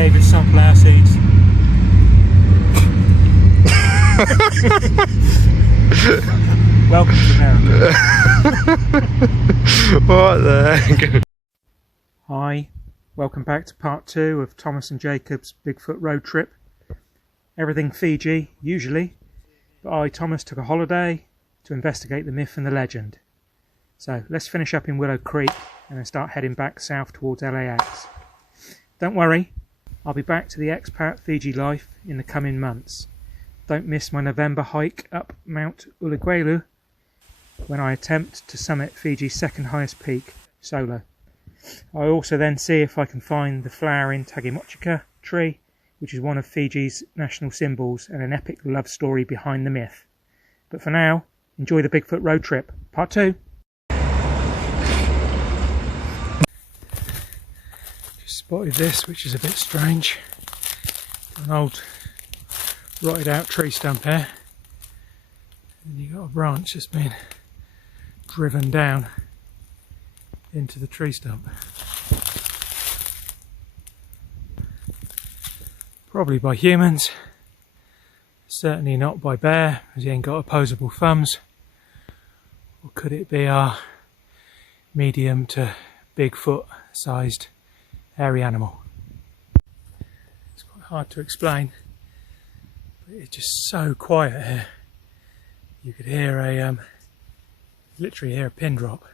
David sunflower seeds. Welcome to America. What the heck? Hi, welcome back to part 2 of Thomas and Jacob's Bigfoot road trip. Everything Fiji, usually, but I, Thomas, took a holiday to investigate the myth and the legend. So let's finish up in Willow Creek and then start heading back south towards LAX. Don't worry, I'll be back to the expat Fiji life in the coming months. Don't miss my November hike up Mount Ulugwelu when I attempt to summit Fiji's second highest peak, solo. I also then see if I can find the flowering Tagimochika tree, which is one of Fiji's national symbols and an epic love story behind the myth. But for now, enjoy the Bigfoot road trip, part 2. Just spotted this, which is a bit strange. An old rotted out tree stump here. And you've got a branch that's been driven down into the tree stump. Probably by humans, certainly not by bear, as he ain't got opposable thumbs. Or could it be our medium to Bigfoot sized hairy animal? It's quite hard to explain, but it's just so quiet here. You could hear literally hear a pin drop.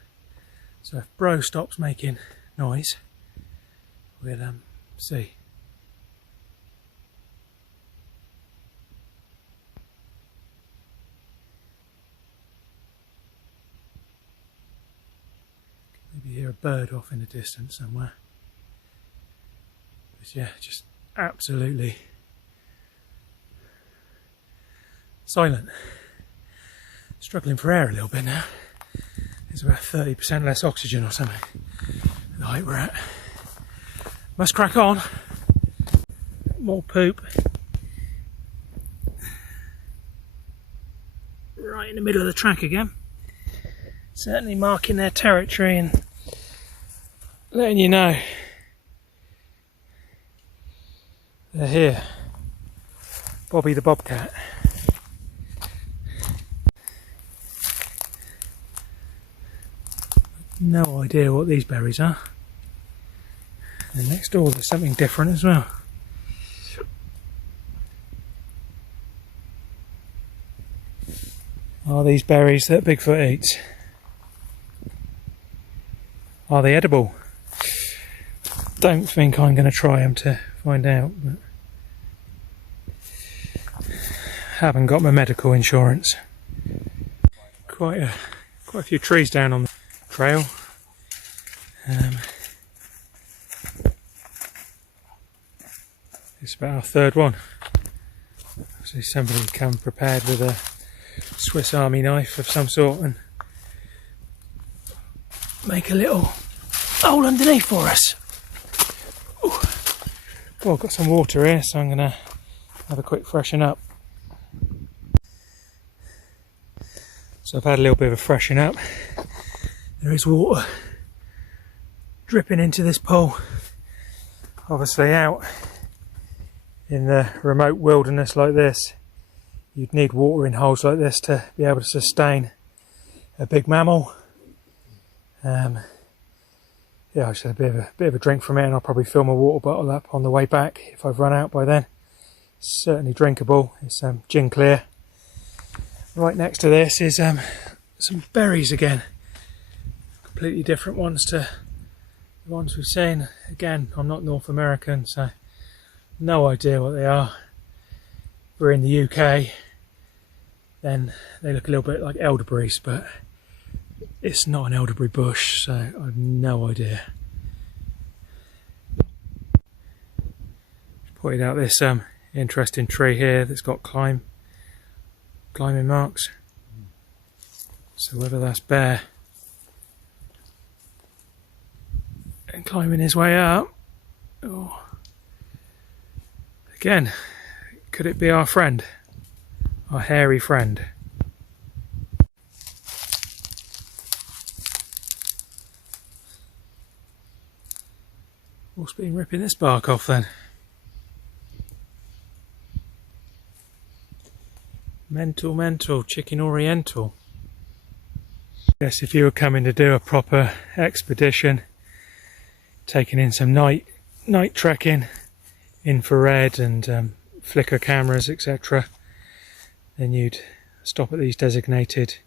So if Bro stops making noise, we'll see. Maybe hear a bird off in the distance somewhere. But yeah, just absolutely silent. Struggling for air a little bit now. There's about 30% less oxygen or something at the height we're at. Must crack on. More poop. Right in the middle of the track again. Certainly marking their territory and letting you know they're here. Bobby the Bobcat. No idea what these berries are. And next door there's something different as well. Are these berries that Bigfoot eats? Are they edible? Don't think I'm going to try them to find out, but haven't got my medical insurance. Quite a few trees down on the trail. It's about our third one. So somebody come prepared with a Swiss Army knife of some sort and make a little hole underneath for us. Ooh. Well, I've got some water here, so I'm going to have a quick freshen up. So I've had a little bit of a freshen up. There is water dripping into this pool. Obviously out in the remote wilderness like this, you'd need water in holes like this to be able to sustain a big mammal. Yeah, I just had a bit of a drink from it, and I'll probably fill my water bottle up on the way back if I've run out by then. It's certainly drinkable. It's gin clear. Right next to this is some berries again. Completely different ones to the ones we've seen. Again, I'm not North American, so no idea what they are. If we're in the UK, then they look a little bit like elderberries, but it's not an elderberry bush, so I have no idea. Pointed out this interesting tree here that's got climbing marks. So whether that's bear and climbing his way up, or again, could it be our friend, our hairy friend? What's been ripping this bark off then? Mental, chicken oriental. Yes, if you were coming to do a proper expedition, taking in some night trekking, infrared and flicker cameras, etc., then you'd stop at these designated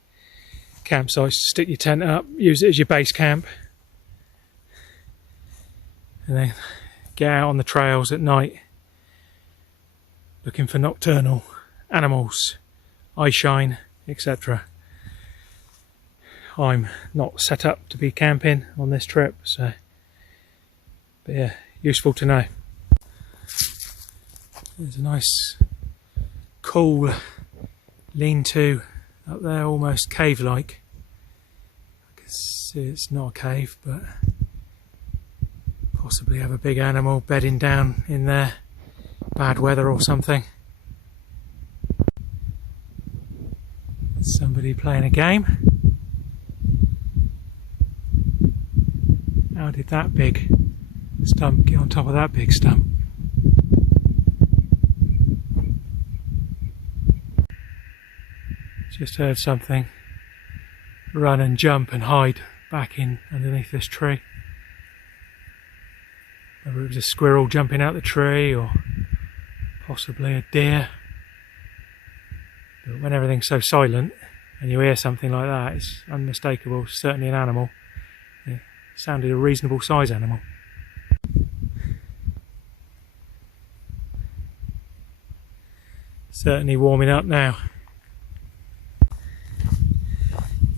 campsites, stick your tent up, use it as your base camp, and then get out on the trails at night looking for nocturnal animals, eye shine, etc. I'm not set up to be camping on this trip, so, but yeah, useful to know. There's a nice cool lean-to up there, almost cave-like. I can see it's not a cave, but possibly have a big animal bedding down in there, bad weather or something. Somebody playing a game. How did that big stump get on top of that big stump? Just heard something run and jump and hide back in underneath this tree. Whether it was a squirrel jumping out the tree or possibly a deer. But when everything's so silent and you hear something like that, it's unmistakable, certainly an animal. It sounded a reasonable size animal. Certainly warming up now.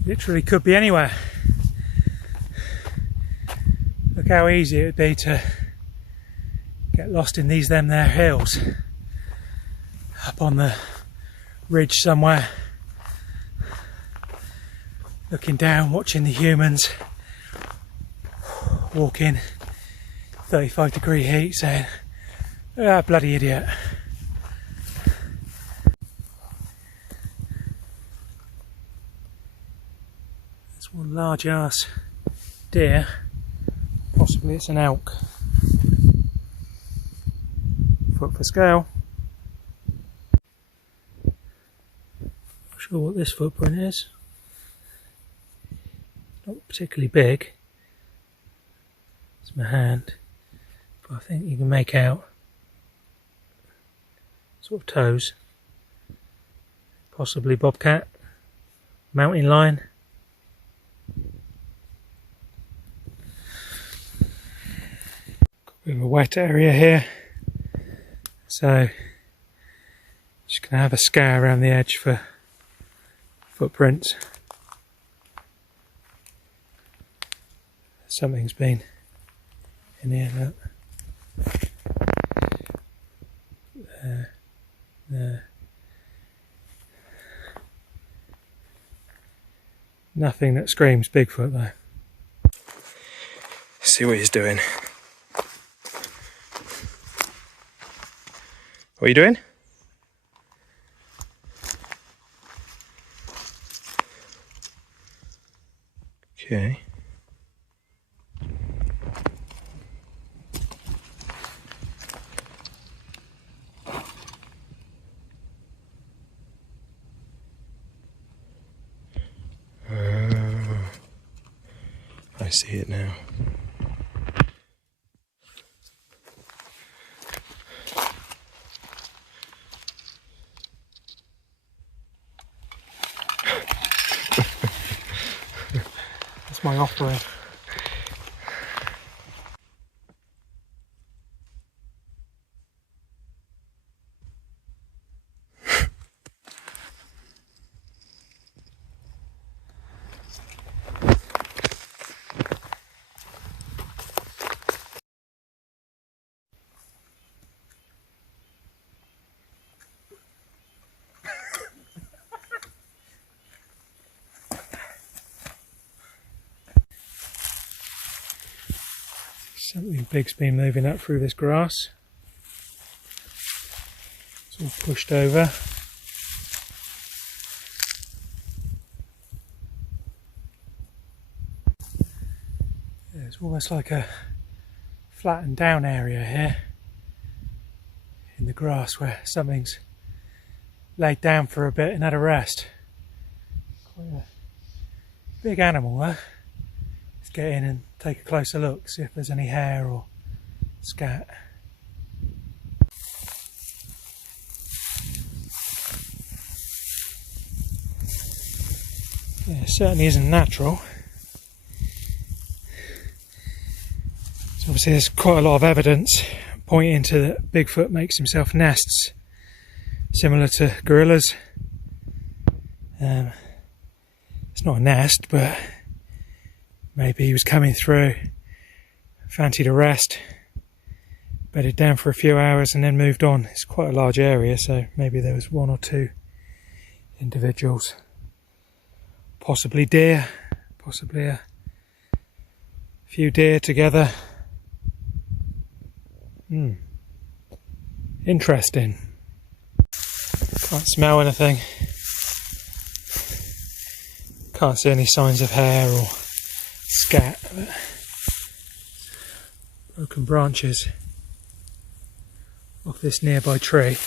Literally could be anywhere. Look how easy it would be to get lost in them there hills. Up on the ridge somewhere. Looking down, watching the humans walking 35-degree heat, saying, "Ah, bloody idiot." One large ass deer, possibly it's an elk. Foot for scale. Not sure what this footprint is. Not particularly big. It's my hand, but I think you can make out sort of toes. Possibly bobcat, mountain lion. Bit of a wet area here, so just going to have a scour around the edge for footprints. Something's been in here, look. There. Nothing that screams Bigfoot though. See what he's doing. What are you doing? Okay. I see it now. That's my offering. Something big's been moving up through this grass. It's all pushed over. Yeah, it's almost like a flattened down area here in the grass where something's laid down for a bit and had a rest. Quite a big animal though. Let's get in and take a closer look, see if there's any hair or scat. Yeah, it certainly isn't natural. So obviously there's quite a lot of evidence pointing to that Bigfoot makes himself nests similar to gorillas. It's not a nest, but maybe he was coming through, fancied a rest, bedded down for a few hours and then moved on. It's quite a large area, so maybe there was one or two individuals. Possibly deer, possibly a few deer together. Interesting. Can't smell anything. Can't see any signs of hair or scat. Broken branches off this nearby tree.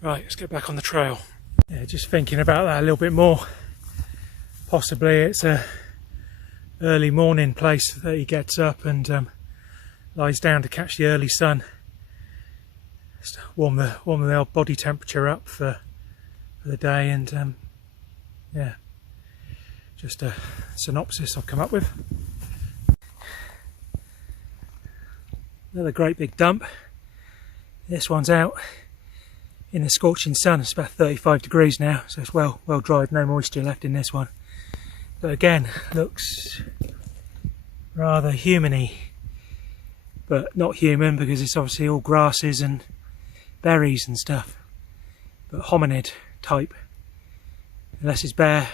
Right, let's get back on the trail. Yeah, just thinking about that a little bit more. Possibly it's a early morning place that he gets up and lies down to catch the early sun. Just warm the old body temperature up for the day, and yeah, just a synopsis I've come up with. Another great big dump. This one's out in the scorching sun. It's about 35 degrees now, so it's well dried, no moisture left in this one. But again, looks rather human-y, but not human because it's obviously all grasses and berries and stuff, but hominid type. Unless it's bear,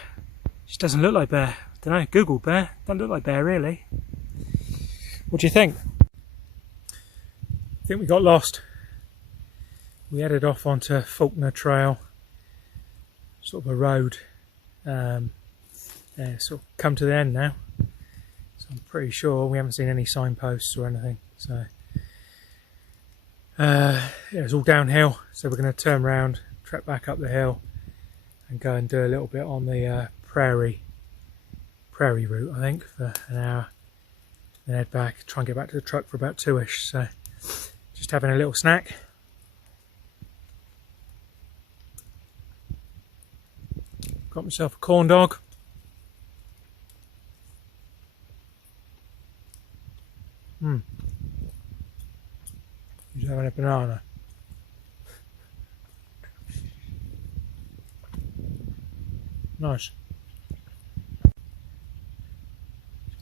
just doesn't look like bear. I don't know, Google bear, doesn't look like bear really. What do you think? I think we got lost. We headed off onto Faulkner Trail, sort of a road. Yeah, sort of come to the end now. So I'm pretty sure we haven't seen any signposts or anything. So yeah, it's all downhill. So we're going to turn around, trek back up the hill, and go and do a little bit on the prairie route, I think, for an hour. Then head back, try and get back to the truck for about 2ish. So just having a little snack. Got myself a corn dog. He's having a banana. Nice.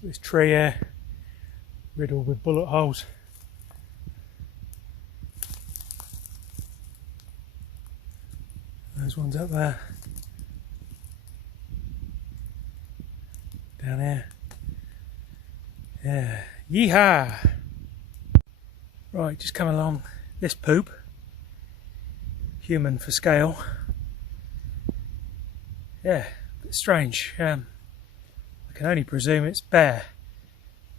This tree here, riddled with bullet holes. Those ones up there. Down here. Yeah. Yeehaw! Right, just come along this poop. Human for scale. Yeah, a bit strange. I can only presume it's bear,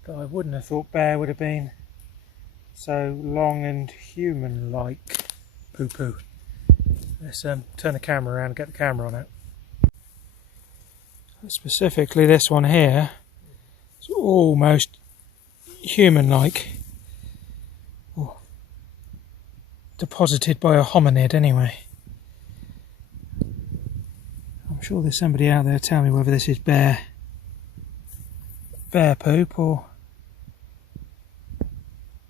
but I wouldn't have thought bear would have been so long and human-like. Poo-poo. Let's turn the camera around and get the camera on it. Specifically this one here, it's almost human-like. Oh, deposited by a hominid anyway. I'm sure there's somebody out there tell me whether this is bear poop or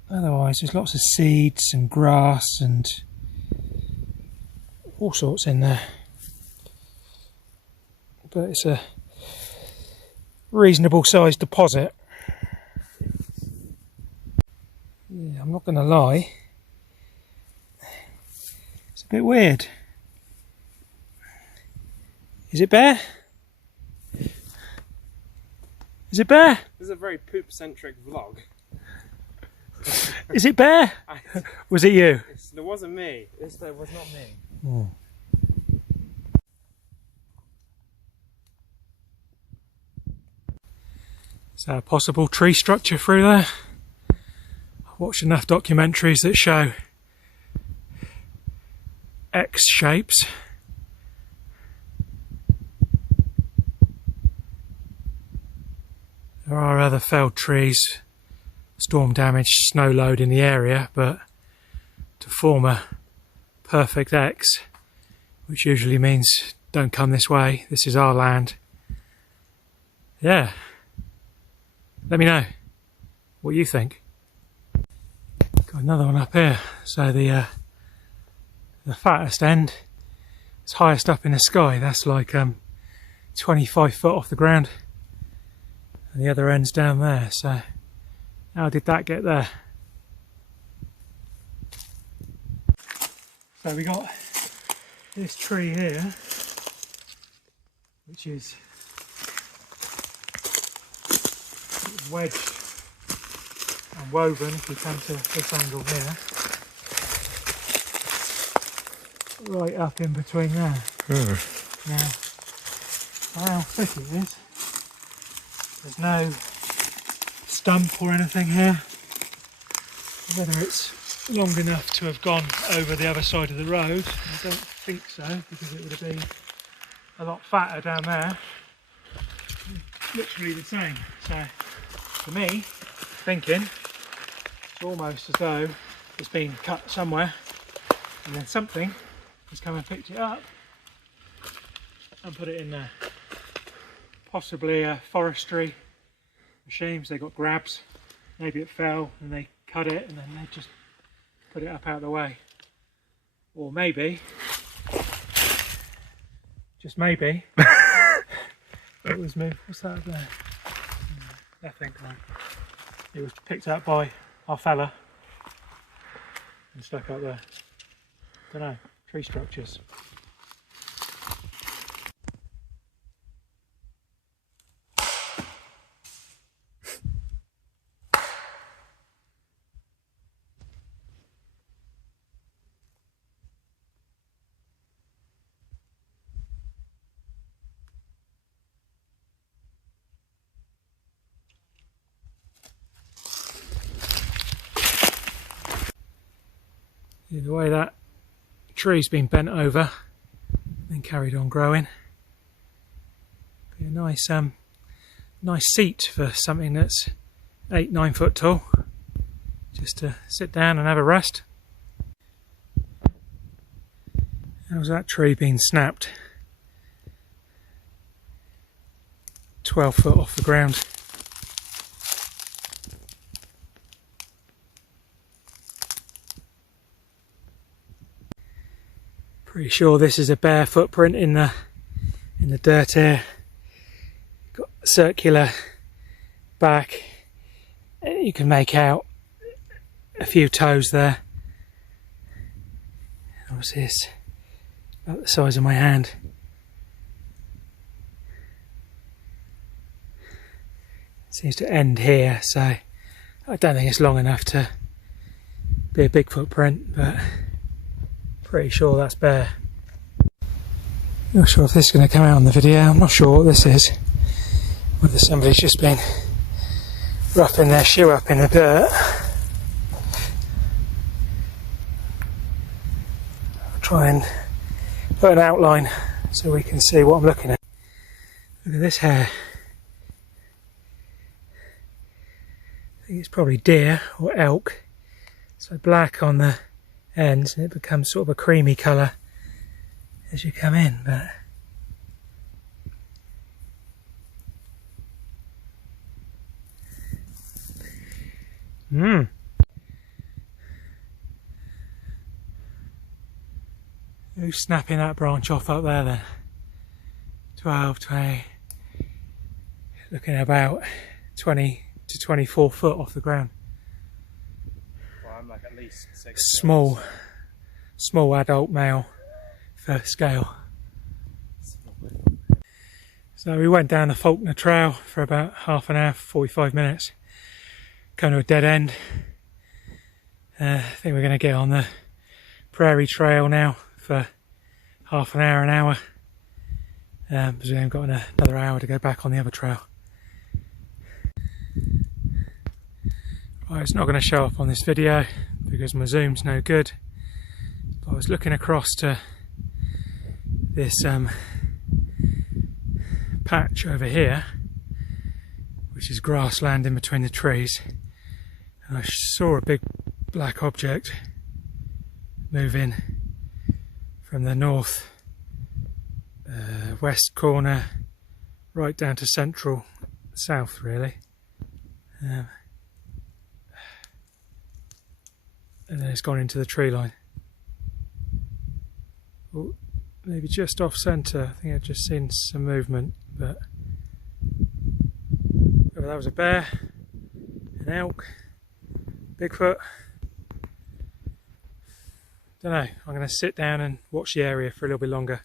otherwise. There's lots of seeds and grass and all sorts in there, but it's a reasonable sized deposit. Yeah, I'm not going to lie, it's a bit weird. Is it bear? Is it bear? This is a very poop-centric vlog. Is it bear? Was it you? It wasn't me. This was not me. Oh. Is that a possible tree structure through there? I've watched enough documentaries that show X shapes. There are other felled trees, storm damaged, snow load in the area, but to form a perfect X, which usually means don't come this way, this is our land. Yeah. Let me know what you think. Got another one up here. So the fattest end is highest up in the sky. That's like 25 foot off the ground. And the other end's down there. So how did that get there? So we got this tree here, which is wedged and woven, if you come to this angle here, right up in between there. Now, how thick it is, there's no stump or anything here. Whether it's long enough to have gone over the other side of the road, I don't think so, because it would have been a lot fatter down there. Literally the same. So for me, thinking it's almost as though it's been cut somewhere and then something has come and picked it up and put it in there. Possibly a forestry machine, so they got grabs. Maybe it fell and they cut it and then they just put it up out of the way. Or maybe, just maybe, it was moved. What's that up there? Nothing. No. It was picked up by our fella and stuck up there. Don't know. Tree structures. The way that tree's been bent over and carried on growing. Be a nice nice seat for something that's 8-9 foot tall, just to sit down and have a rest. How's that tree been snapped? 12 foot off the ground. Pretty sure this is a bare footprint in the dirt here. Got a circular back. You can make out a few toes there. Obviously it's about the size of my hand. It seems to end here, so I don't think it's long enough to be a big footprint, but pretty sure that's bare. Not sure if this is going to come out on the video. I'm not sure what this is. Whether somebody's just been roughing their shoe up in the dirt. I'll try and put an outline so we can see what I'm looking at. Look at this hair. I think it's probably deer or elk. So black on the ends, and it becomes sort of a creamy colour as you come in, but who's snapping that branch off up there then? 12, 20, looking at about 20 to 24 foot off the ground. Well, I'm like at least 6 small adult male for scale. So we went down the Faulkner Trail for about half an hour, 45 minutes. Come to a dead end. I think we're going to get on the Prairie Trail now for half an hour. Because we haven't got another hour to go back on the other trail. Right, it's not going to show up on this video because my zoom's no good. But I was looking across to this patch over here, which is grassland in between the trees, and I saw a big black object moving from the north west corner right down to central south, really. And then it's gone into the tree line. Oh, maybe just off centre. I think I've just seen some movement, but whether that was a bear, an elk, Bigfoot, don't know. I'm going to sit down and watch the area for a little bit longer.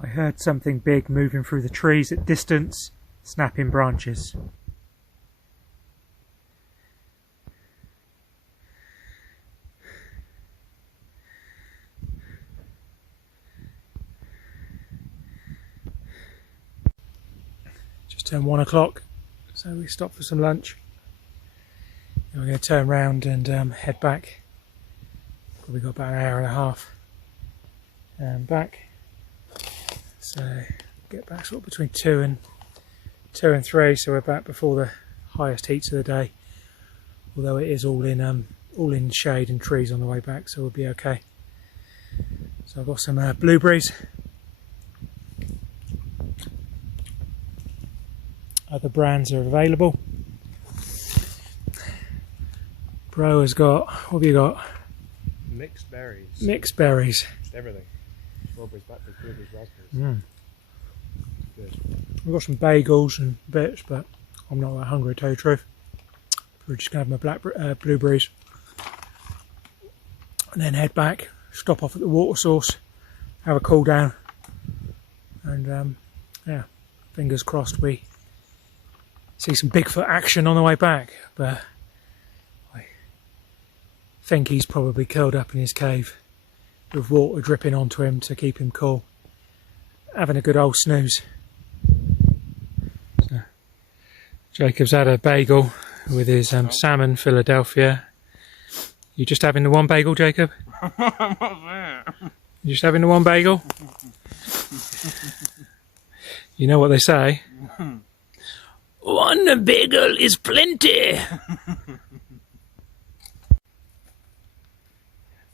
I heard something big moving through the trees at distance, snapping branches. Just turned 1 o'clock, so we stopped for some lunch. And we're going to turn round and head back. Probably got about an hour and a half back. So get back sort of between 2 and 3, so we're back before the highest heats of the day. Although it is all in shade and trees on the way back, so we'll be okay. So I've got some blueberries. Other brands are available. Bro has got, what have you got? Mixed berries. Mixed berries. Just everything. Strawberries, blackberries, blueberries, raspberries. Mm. Good. We've got some bagels and bits, but I'm not that hungry, to tell you the truth. We're just going to have my blueberries. And then head back, stop off at the water source, have a cool down. And yeah, fingers crossed we see some Bigfoot action on the way back. But I think he's probably curled up in his cave with water dripping onto him to keep him cool, having a good old snooze. So, Jacob's had a bagel with his salmon Philadelphia. You just having the one bagel, Jacob? You just having the one bagel? You know what they say? One bagel is plenty.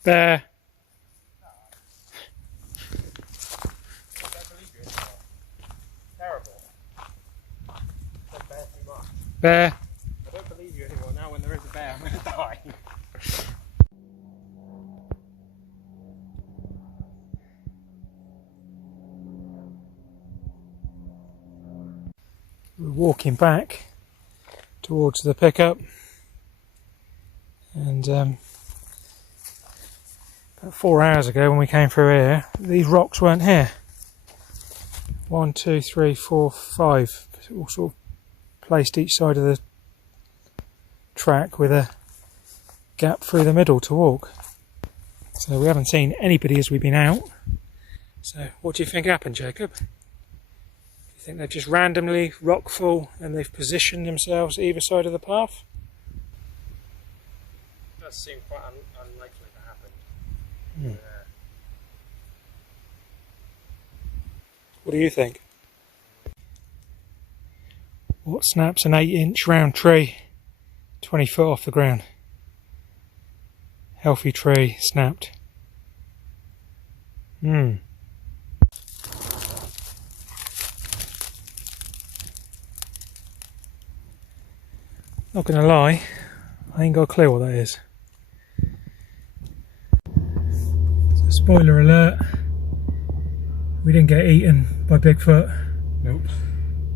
Bear. Bear. I don't believe you anymore. Now when there is a bear, I'm going to die. We're walking back towards the pickup, and about 4 hours ago when we came through here, these rocks weren't here. 1, 2, 3, 4, 5, all sort of placed each side of the track with a gap through the middle to walk. So we haven't seen anybody as we've been out. So what do you think happened, Jacob? Do you think they've just randomly rockfall and they've positioned themselves either side of the path? It does seem quite unlikely to happen. Hmm. What do you think? What snaps an 8-inch round tree 20 foot off the ground? Healthy tree snapped. Not gonna lie, I ain't got a clue what that is. So spoiler alert, we didn't get eaten by Bigfoot. Nope.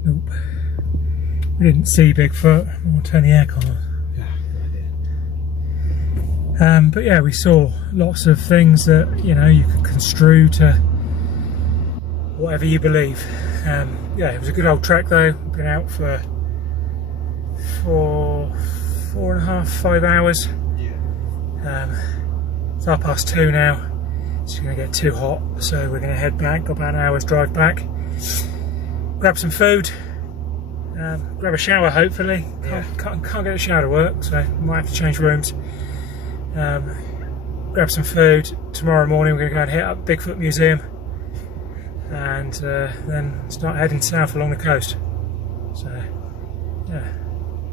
Nope. We didn't see Bigfoot. I'll turn the aircon on. Yeah, good idea. But yeah, we saw lots of things that, you know, you could construe to whatever you believe. Yeah, it was a good old trek though. Been out for 4.5, 5 hours. Yeah. It's 2:30 now. It's going to get too hot, so we're going to head back. Got about an hour's drive back. Grab some food. Grab a shower, hopefully. Can't get a shower to work, so might have to change rooms. Grab some food. Tomorrow morning we're going to go and hit up Bigfoot Museum, and then start heading south along the coast. So, yeah,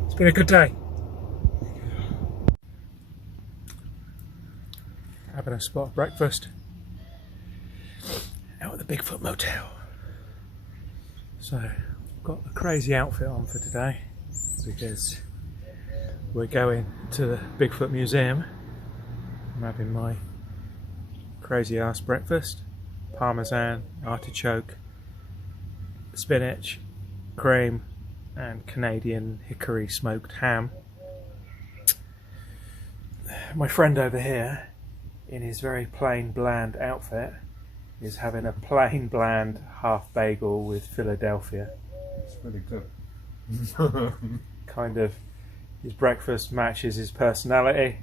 it's been a good day. Having a spot of breakfast out at the Bigfoot Motel. So, got a crazy outfit on for today because we're going to the Bigfoot Museum. I'm having my crazy ass breakfast: parmesan, artichoke, spinach, cream, and Canadian hickory smoked ham. My friend over here, in his very plain bland outfit, is having a plain bland half bagel with Philadelphia. It's really good. Kind of, his breakfast matches his personality.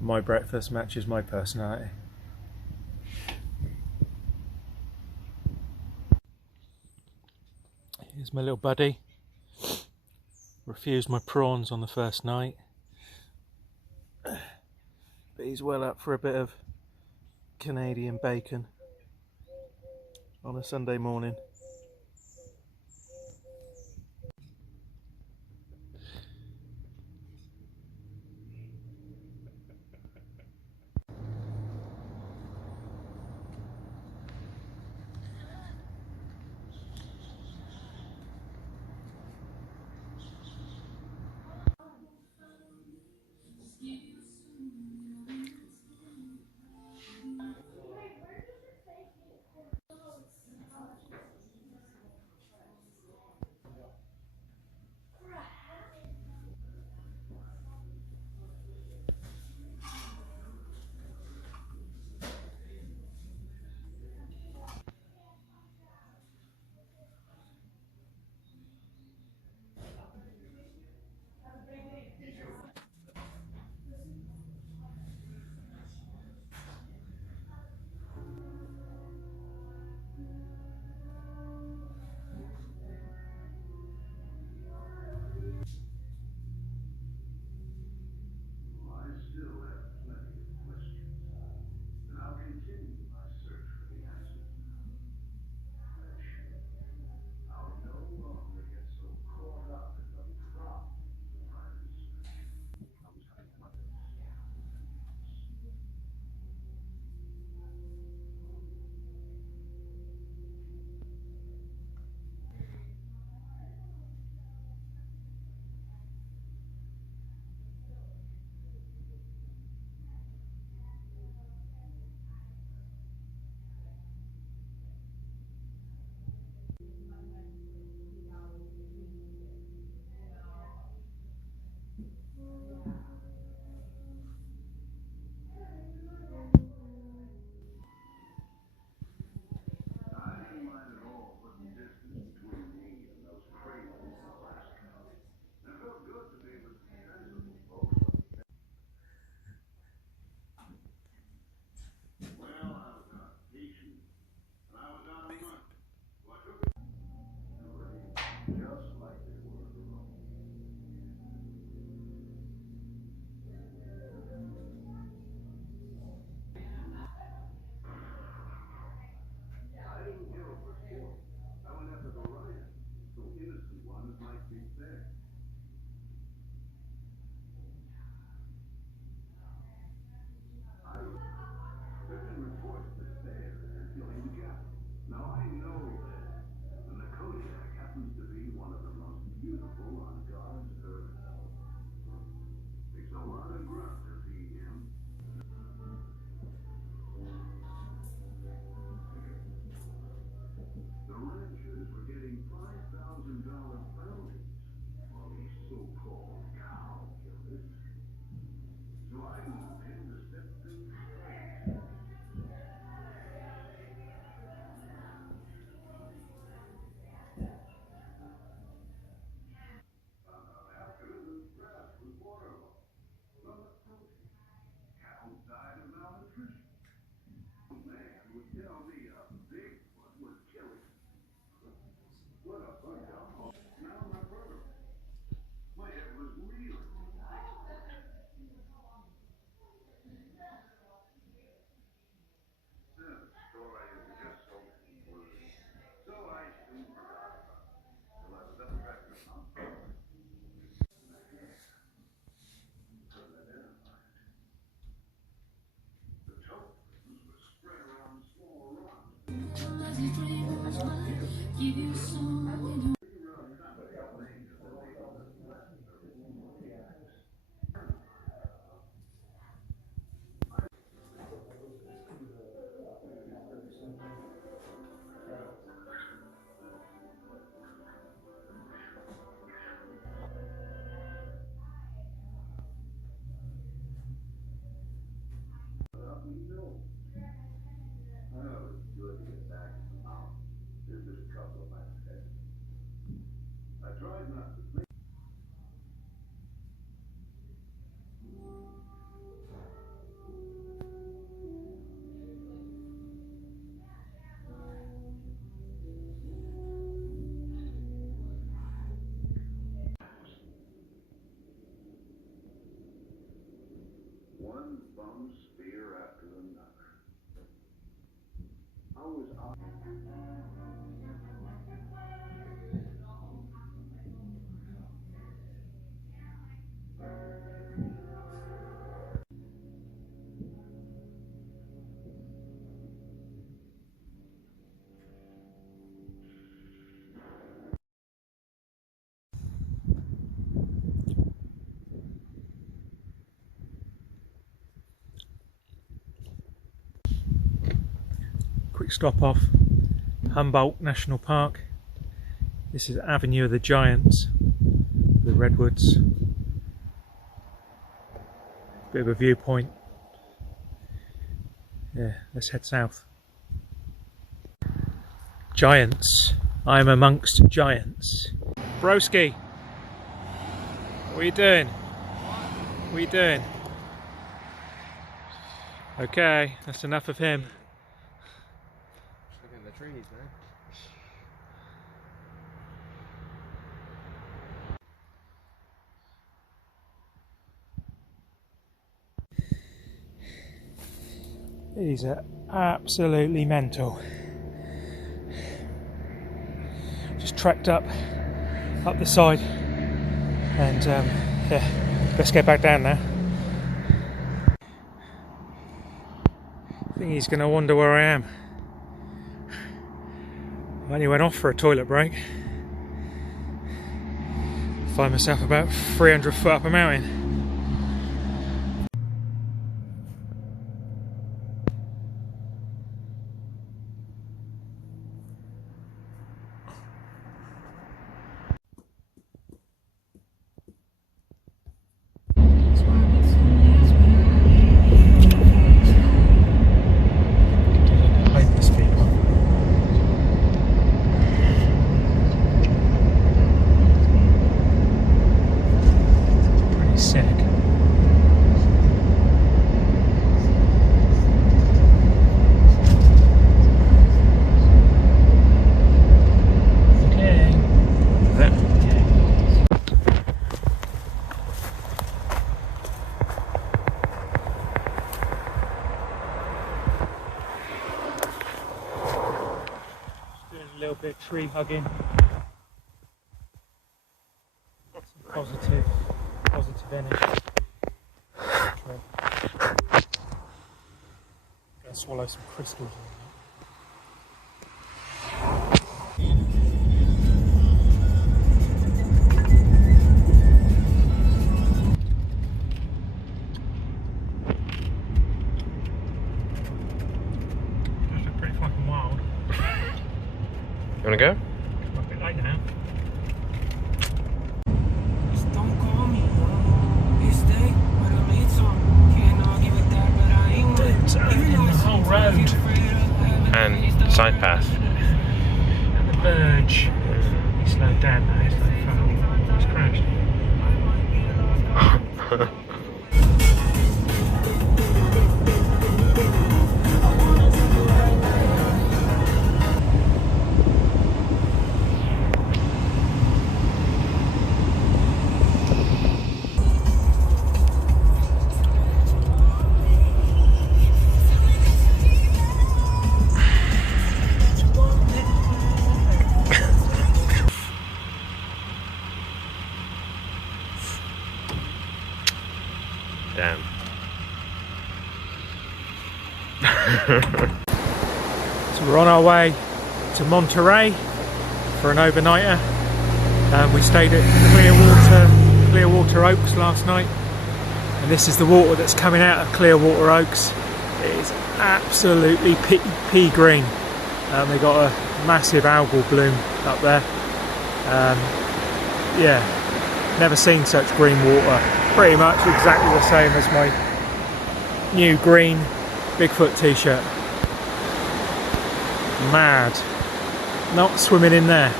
My breakfast matches my personality. Here's my little buddy. Refused my prawns on the first night, but he's well up for a bit of Canadian bacon on a Sunday morning. One bum spear after another. I was on. Quick stop off Humboldt National Park. This is Avenue of the Giants, the redwoods. Bit of a viewpoint. Yeah, let's head south. Giants. I'm amongst giants. Broski, what are you doing? What are you doing? Okay, that's enough of him. Look at the trees, man. These are absolutely mental. Just trekked up the side, and yeah, let's get back down now. I think he's going to wonder where I am. I only went off for a toilet break. Find myself about 300 foot up a mountain. A little bit of tree hugging. Some positive energy. Gonna swallow some crystals. Those look pretty fucking wild. You wanna go? A bit late now. Don't call me, it's day, but I made some. Can't argue with that, but I ain't one. Even though it's the whole road And side path. and the verge. He slowed down now. He's like, fuck, he's crashed. Damn. So we're on our way to Monterey for an overnighter. We stayed at Clearwater Oaks last night, and this is the water that's coming out of Clearwater Oaks. It is absolutely pea green. They got a massive algal bloom up there. Yeah, never seen such green water. Pretty much exactly the same as my new green Bigfoot t-shirt. Mad. Not swimming in there.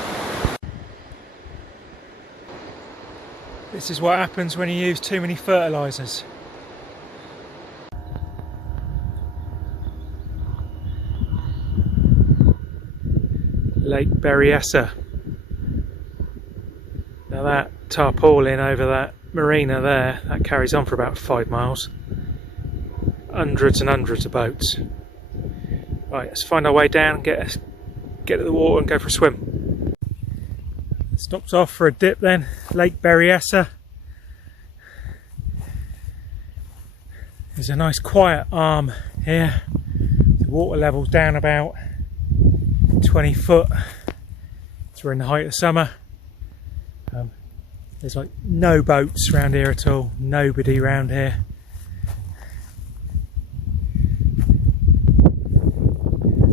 This is what happens when you use too many fertilizers. Lake Berryessa. Now that tarpaulin over that marina there, that carries on for about 5 miles. Hundreds and hundreds of boats. Right, let's find our way down and get to the water and go for a swim. Stops off for a dip then, Lake Berryessa. There's a nice quiet arm here. The water level's down about 20 foot. So we're in the height of summer. There's like no boats around here at all, nobody around here.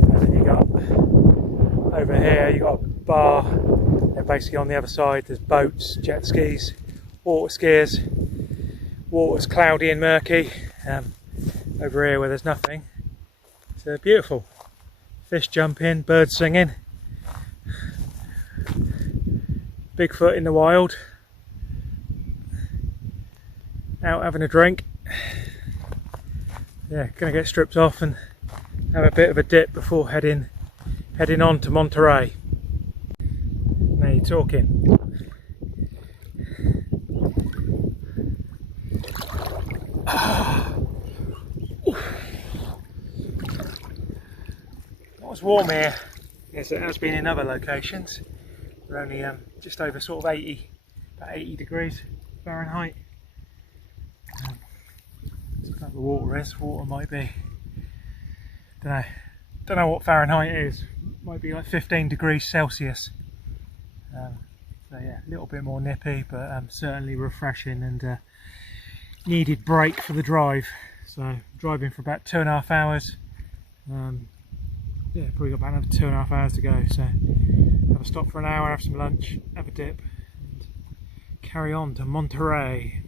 And then you got over here, you got a bar, and basically on the other side there's boats, jet skis, water skiers. Water's cloudy and murky. Over here where there's nothing, it's beautiful. Fish jumping, birds singing. Bigfoot in the wild. Out having a drink. Yeah, gonna get stripped off and have a bit of a dip before heading on to Monterey. Now you're talking. Not as warm here as it has been in other locations. We're only just over sort of about 80 degrees Fahrenheit. That's what the water is. Water might be, don't know what Fahrenheit is. Might be like 15 degrees Celsius. So yeah, a little bit more nippy, but certainly refreshing and needed break for the drive. So driving for about 2.5 hours. Yeah, probably got about another 2.5 hours to go. So have a stop for an hour, have some lunch, have a dip, and carry on to Monterey.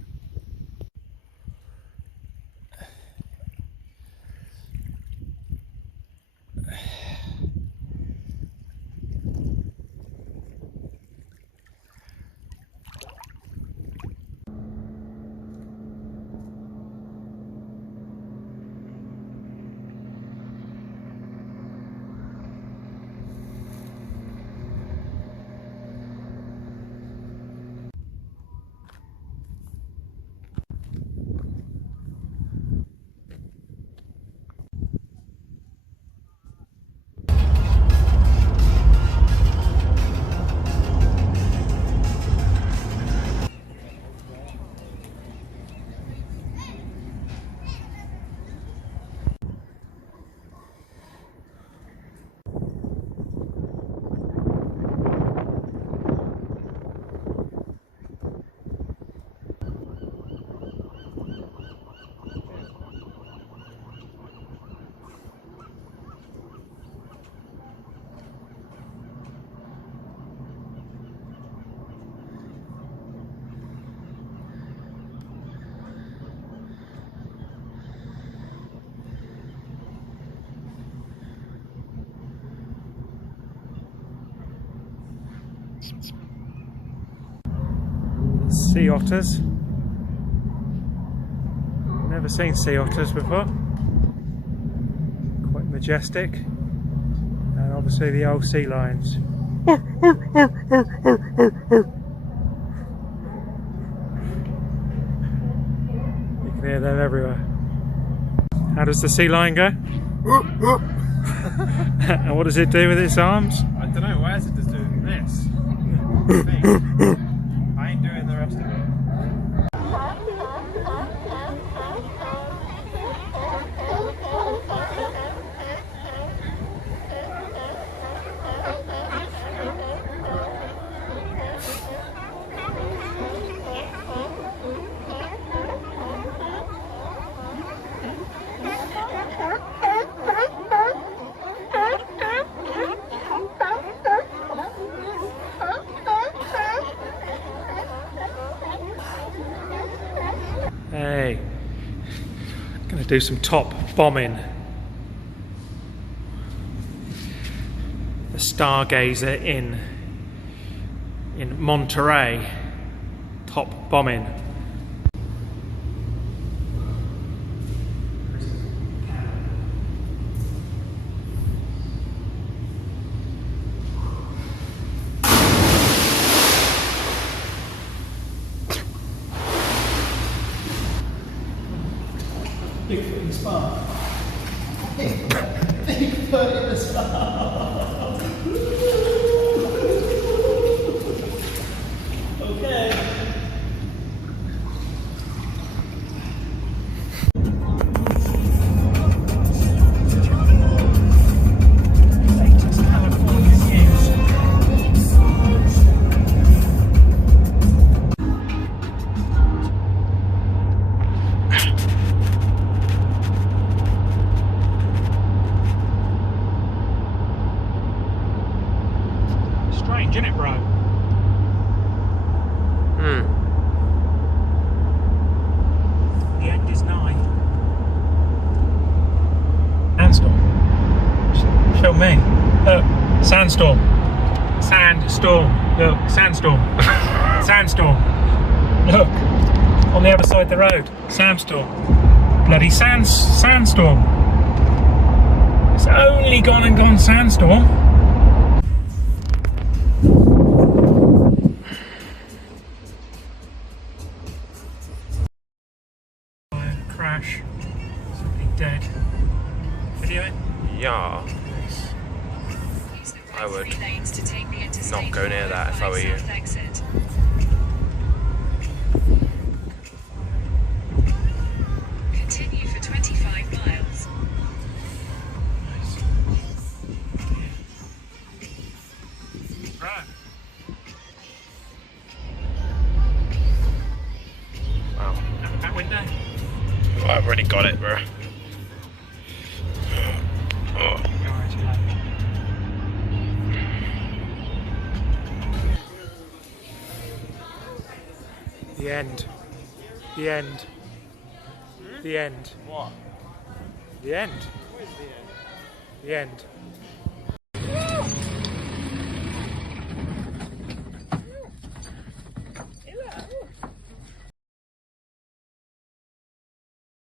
Sea otters. Never seen sea otters before. Quite majestic. And obviously the old sea lions. You can hear them everywhere. How does the sea lion go? And what does it do with its arms? I don't know, why is it just doing this? I ain't doing the rest of it. Gonna do some top bombing. The Stargazer in Monterey. Top bombing. Bigfoot in the spa. Bigfoot in the spa. Okay. Latest California news. Strange, isn't it, bro? The end is nigh. Sandstorm. Show me. Look, sandstorm. Sandstorm. Look, sandstorm. Sandstorm. Look, on the other side of the road. Sandstorm. Bloody sandstorm. It's only gone sandstorm. Crash. Somebody dead. Video it? Yeah. I would not go near that if I were you. Continue for 25 miles. Right. Wow. That window. Well, I've already got it, bro. Oh. The end. The end. The end. What? The end. What is the end? The end.